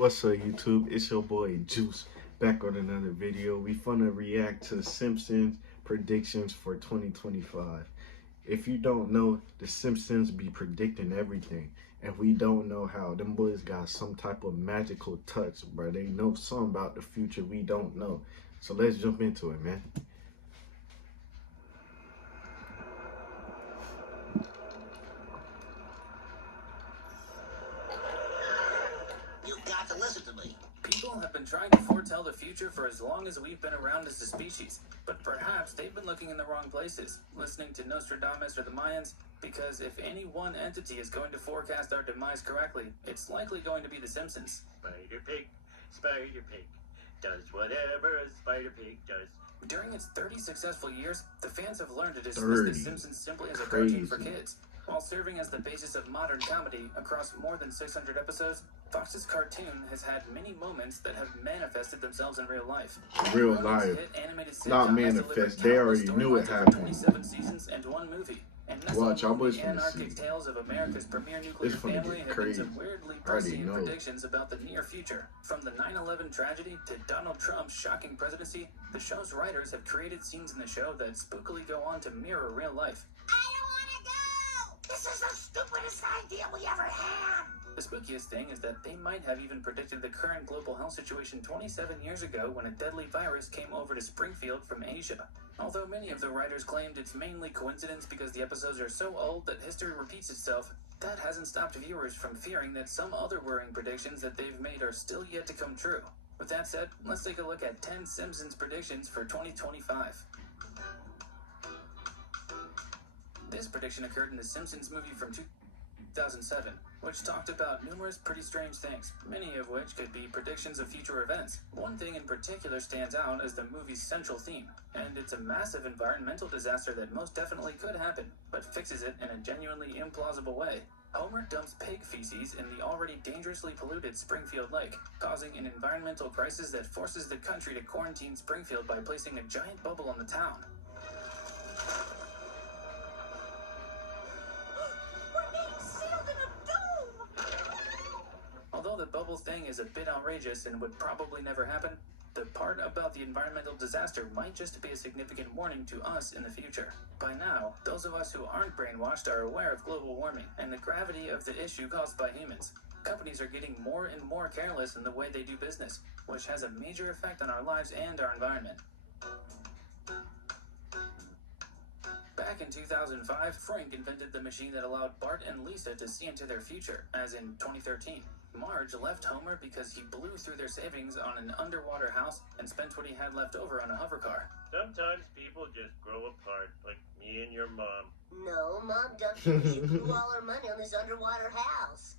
What's up, YouTube? It's your boy Juice back on another video. We finna react to Simpsons predictions for 2025. If you don't know, the Simpsons be predicting everything, and we don't know how. Them boys got some type of magical touch, bro. They know something about the future we don't know. So let's jump into it, man. You've got to listen to me. People have been trying to foretell the future for as long as we've been around as a species, but perhaps they've been looking in the wrong places, listening to Nostradamus or the Mayans, because if any one entity is going to forecast our demise correctly, it's likely going to be the Simpsons. Spider Pig does whatever a Spider Pig does. During its 30 successful years, the fans have learned to dismiss the Simpsons simply as a cartoon for kids. While serving as the basis of modern comedy across more than 600 episodes, Fox's cartoon has had many moments that have manifested themselves in real life. Real life. Not manifest. They already knew it happened. 27 seasons and one movie. And Watch, y'all boys the finna anarchic see. tales of America's premier nuclear It's finna family get have crazy. been some weirdly Already prescient know. predictions about the near future. From the 9/11 tragedy to Donald Trump's shocking presidency, the show's writers have created scenes in the show that spookily go on to mirror real life. I don't want to go! This is the stupidest idea we ever had! The spookiest thing is that they might have even predicted the current global health situation 27 years ago when a deadly virus came over to Springfield from Asia. Although many of the writers claimed it's mainly coincidence because the episodes are so old that history repeats itself, that hasn't stopped viewers from fearing that some other worrying predictions that they've made are still yet to come true. With that said, let's take a look at 10 Simpsons predictions for 2025. This prediction occurred in the Simpsons movie from 2007, which talked about numerous pretty strange things, many of which could be predictions of future events. One thing in particular stands out as the movie's central theme, and it's a massive environmental disaster that most definitely could happen, but fixes it in a genuinely implausible way. Homer dumps pig feces in the already dangerously polluted Springfield Lake, causing an environmental crisis that forces the country to quarantine Springfield by placing a giant bubble on the town. Although the bubble thing is a bit outrageous and would probably never happen, the part about the environmental disaster might just be a significant warning to us in the future. By now, those of us who aren't brainwashed are aware of global warming and the gravity of the issue caused by humans. Companies are getting more and more careless in the way they do business, which has a major effect on our lives and our environment. Back in 2005, Frank invented the machine that allowed Bart and Lisa to see into their future, as in 2013. Marge left Homer because he blew through their savings on an underwater house and spent what he had left over on a hover car. Sometimes people just grow apart, like me and your mom. No, Mom dumped you because you blew all our money on this underwater house.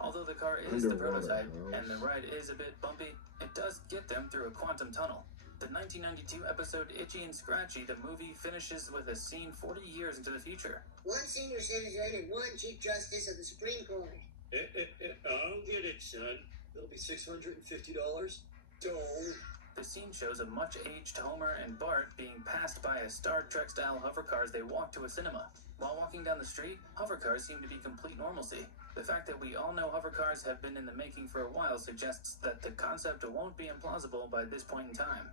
Although the car is the Underwater prototype house. and the ride is a bit bumpy, it does get them through a quantum tunnel. The 1992 episode Itchy and Scratchy, the movie, finishes with a scene 40 years into the future. One senior citizen and one Chief Justice of the Supreme Court. I'll get it, son. It'll be $650. Don't. The scene shows a much-aged Homer and Bart being passed by a Star Trek-style hover car as they walk to a cinema. While walking down the street, hover cars seem to be complete normalcy. The fact that we all know hover cars have been in the making for a while suggests that the concept won't be implausible by this point in time.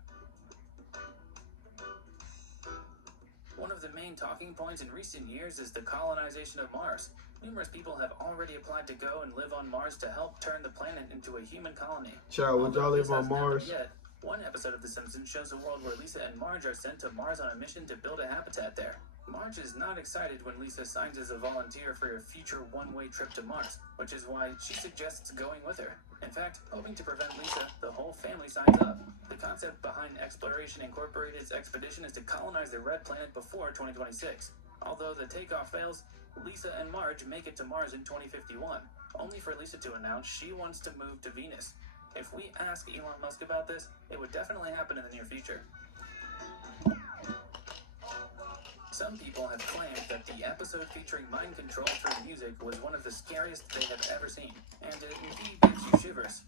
One of the main talking points in recent years is the colonization of Mars. Numerous people have already applied to go and live on Mars to help turn the planet into a human colony. Child, would y'all Although live this on hasn't happened Mars? yet, one episode of The Simpsons shows a world where Lisa and Marge are sent to Mars on a mission to build a habitat there. Marge is not excited when Lisa signs as a volunteer for a future one-way trip to Mars, which is why she suggests going with her. In fact, hoping to prevent Lisa, the whole family signs up. The concept behind Exploration Incorporated's expedition is to colonize the Red Planet before 2026. Although the takeoff fails, Lisa and Marge make it to Mars in 2051, only for Lisa to announce she wants to move to Venus. If we ask Elon Musk about this, it would definitely happen in the near future. Some people have claimed that the episode featuring mind control through music was one of the scariest they have ever seen, and it indeed gives you shivers.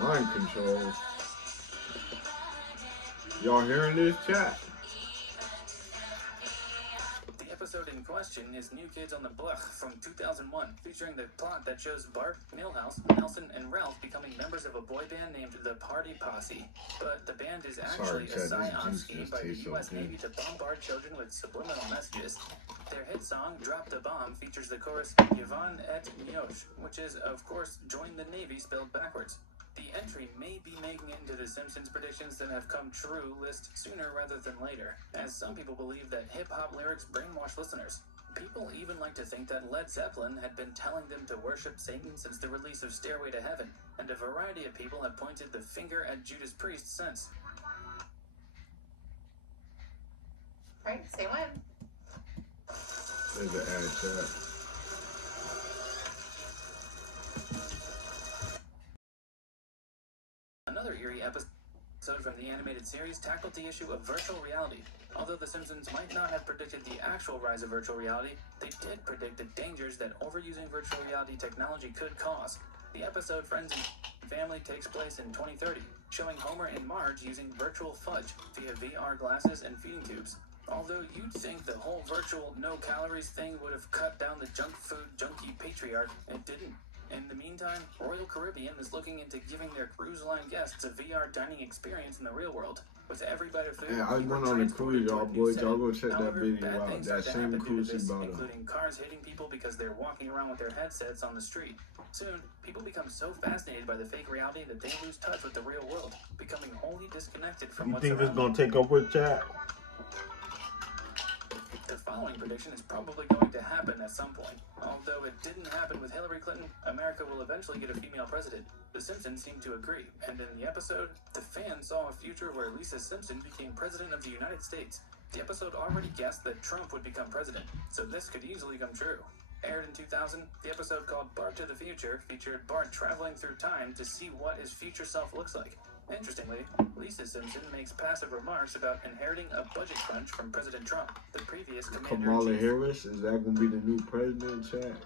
Mind control. Y'all hearing this, chat? The episode in question is New Kids on the Block from 2001, featuring the plot that shows Bart, Milhouse, Nelson, and Ralph becoming members of a boy band named the Party Posse. But the band is actually a psyop scheme by the U.S. Navy to bombard children with subliminal messages. Their hit song, Drop the Bomb, features the chorus, Yvonne et Mioche, which is, of course, join the Navy spelled backwards. The entry may be making it into the Simpsons predictions that have come true list sooner rather than later, as some people believe that hip-hop lyrics brainwash listeners. People even like to think that Led Zeppelin had been telling them to worship Satan since the release of Stairway to Heaven, and a variety of people have pointed the finger at Judas Priest since. Right, say when. There's an ad chat. Another eerie episode from the animated series tackled the issue of virtual reality. Although The Simpsons might not have predicted the actual rise of virtual reality, they did predict the dangers that overusing virtual reality technology could cause. The episode Friends and Family takes place in 2030, showing Homer and Marge using virtual fudge via VR glasses and feeding tubes. Although you'd think the whole virtual no-calories thing would have cut down the junk food junkie patriarch, it didn't. In the meantime, Royal Caribbean is looking into giving their cruise line guests a VR dining experience in the real world. With every bite of food, Yeah, I went on a cruise, y'all boys. Y'all go check that video out. That same cruise he bought up. Including cars hitting people because they're walking around with their headsets on the street. Soon, people become so fascinated by the fake reality that they lose touch with the real world, becoming wholly disconnected from You what's think around it's gonna them. take over chat? The following prediction is probably going to happen at some point. Although it didn't happen with Hillary Clinton, America will eventually get a female president. The Simpsons seem to agree, and in the episode, the fans saw a future where Lisa Simpson became president of the United States. The episode already guessed that Trump would become president, so this could easily come true. Aired in 2000, the episode called Bart to the Future featured Bart traveling through time to see what his future self looks like. Interestingly, Lisa Simpson makes passive remarks about inheriting a budget crunch from President Trump, the previous Kamala commander-in-chief. Harris, is that gonna be the new president, chat?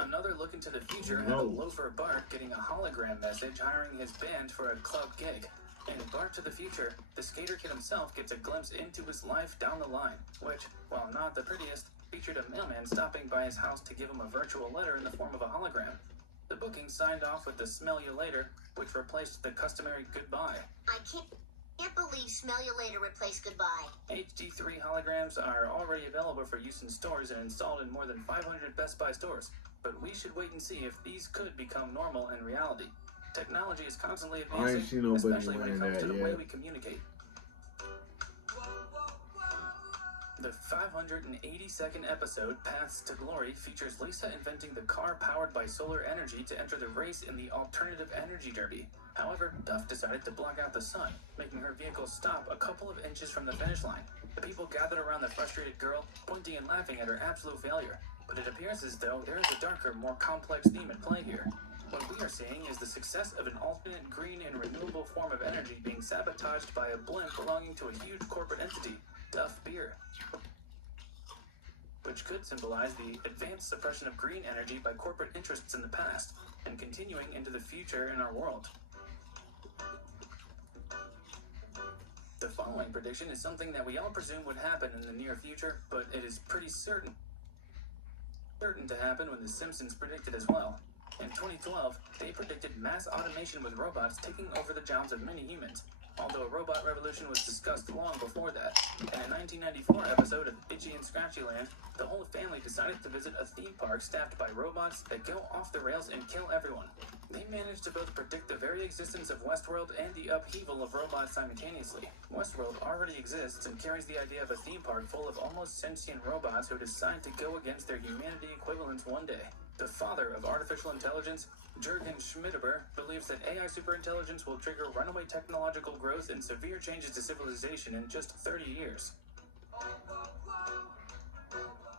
Another look into the future had a loafer Bart getting a hologram message hiring his band for a club gig. In Bart to the Future, the skater kid himself gets a glimpse into his life down the line, which, while not the prettiest, featured a mailman stopping by his house to give him a virtual letter in the form of a hologram. The booking signed off with the smell you later, which replaced the customary goodbye. I can't believe smell you later replaced goodbye. HD3 holograms are already available for use in stores and installed in more than 500 Best Buy stores, but we should wait and see if these could become normal in reality. Technology is constantly I ain't seen advancing, nobody especially when it wearing comes to that the way yet. we communicate. The 582nd episode, Paths to Glory, features Lisa inventing the car powered by solar energy to enter the race in the Alternative Energy Derby. However, Duff decided to block out the sun, making her vehicle stop a couple of inches from the finish line. The people gathered around the frustrated girl, pointing and laughing at her absolute failure. But it appears as though there is a darker, more complex theme at play here. What we are seeing is the success of an alternate green and renewable form of energy being sabotaged by a blimp belonging to a huge corporate entity, Duff Beer, which could symbolize the advanced suppression of green energy by corporate interests in the past, and continuing into the future in our world. The following prediction is something that we all presume would happen in the near future, but it is pretty certain to happen when The Simpsons predicted as well. In 2012, they predicted mass automation with robots taking over the jobs of many humans, although a robot revolution was discussed long before that. In a 1994 episode of Itchy and Scratchy Land, the whole family decided to visit a theme park staffed by robots that go off the rails and kill everyone. They managed to both predict the very existence of Westworld and the upheaval of robots simultaneously. Westworld already exists and carries the idea of a theme park full of almost sentient robots who decide to go against their humanity equivalents one day. The father of artificial intelligence, Jürgen Schmideber, believes that AI superintelligence will trigger runaway technological growth and severe changes to civilization in just 30 years.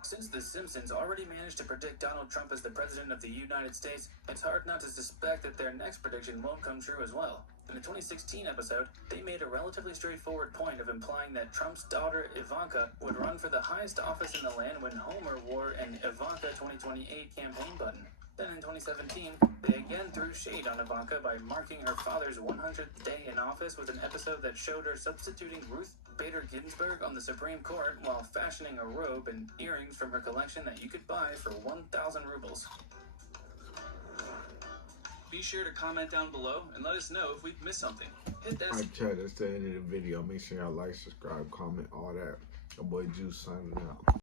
Since The Simpsons already managed to predict Donald Trump as the President of the United States, it's hard not to suspect that their next prediction won't come true as well. In the 2016 episode, they made a relatively straightforward point of implying that Trump's daughter Ivanka would run for the highest office in the land when Homer wore an Ivanka 2028 campaign button. Then in 2017, they again threw shade on Ivanka by marking her father's 100th day in office with an episode that showed her substituting Ruth Bader Ginsburg on the Supreme Court while fashioning a robe and earrings from her collection that you could buy for 1,000 rubles. Be sure to comment down below and let us know if we've missed something. Hit that. Alright, chat, that's the end of the video. Make sure y'all like, subscribe, comment, all that. Your boy Juice signing out.